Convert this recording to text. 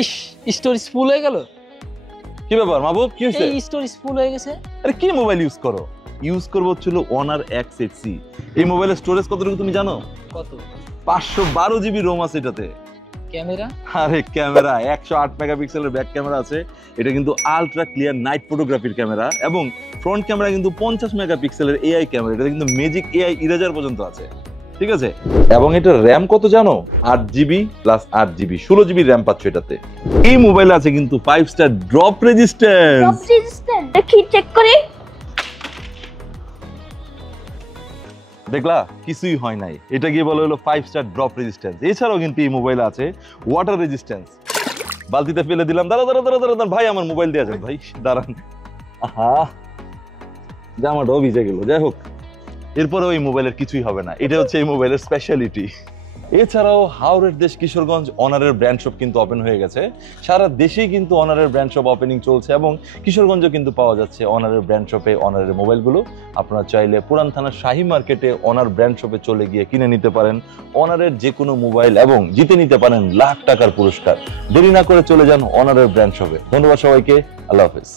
ইস, storage full হয়ে গেল। কি ব্যাপার মাহবুব, কি হয়েছে? এই স্টোরেজ ফুল হয়ে গেছে। আরে কি মোবাইল ইউজ করো? ইউজ করবো হচ্ছিল Honor X8C। এই মোবাইলের স্টোরেজ কতটুকু তুমি জানো? কত? 512 জিবি রোম আছে এটাতে। ক্যামেরা? আরে ক্যামেরা 108 মেগাপিক্সেলের ব্যাক ক্যামেরা আছে। এটা কিন্তু আলট্রা ক্লিয়ার নাইট ফটোগ্রাফির ক্যামেরা এবং ফ্রন্ট ক্যামেরা কিন্তু 50 মেগাপিক্সেলের এআই ক্যামেরা। এটা কিন্তু ম্যাজিক এআই ইরেজার পর্যন্ত আছে, ঠিক আছে? এবং এটা র্যাম কত জানো? 8GB plus 8GB 16GB RAM পাচ্ছ এটাতে। এই মোবাইলে আছে কিন্তু 5 স্টার ড্রপ রেজিস্ট্যান্স। দেখি চেক করি। দেখলা, কিছুই হয় নাই। এটা গিয়ে বলা হলো 5 স্টার ড্রপ রেজিস্ট্যান্স। এছাড়াও কিন্তু এই মোবাইলে আছে ওয়াটার রেজিস্ট্যান্স। বালতিতে ফেলে দিলাম, দাঁড়ান ভাই, আমার মোবাইল দিয়ে যান ভাই, দাঁড়ান। আহা, জামাটাও ভিজে গেল। যাই হোক, এরপরেও এই মোবাইলের কিছুই হবে না। এটা হচ্ছে এই মোবাইলের স্পেশালিটি। এছাড়াও হাওড়ের দেশ কিশোরগঞ্জ অনারের ব্র্যান্ড শপ কিন্তু ওপেন হয়ে গেছে। সারা দেশেই কিন্তু অনারের ব্র্যান্ড শপ ওপেনিং চলছে এবং কিশোরগঞ্জে কিন্তু পাওয়া যাচ্ছে অনারের ব্র্যান্ড শপে অনারের মোবাইলগুলো। আপনারা চাইলে পুরান থানার শাহী মার্কেটে অনার ব্র্যান্ড শপে চলে গিয়ে কিনে নিতে পারেন অনারের যে কোনো মোবাইল এবং জিতে নিতে পারেন লাখ টাকার পুরস্কার। দেরি না করে চলে যান অনারের ব্র্যান্ড শপে। ধন্যবাদ সবাইকে, আল্লাহ হাফেজ।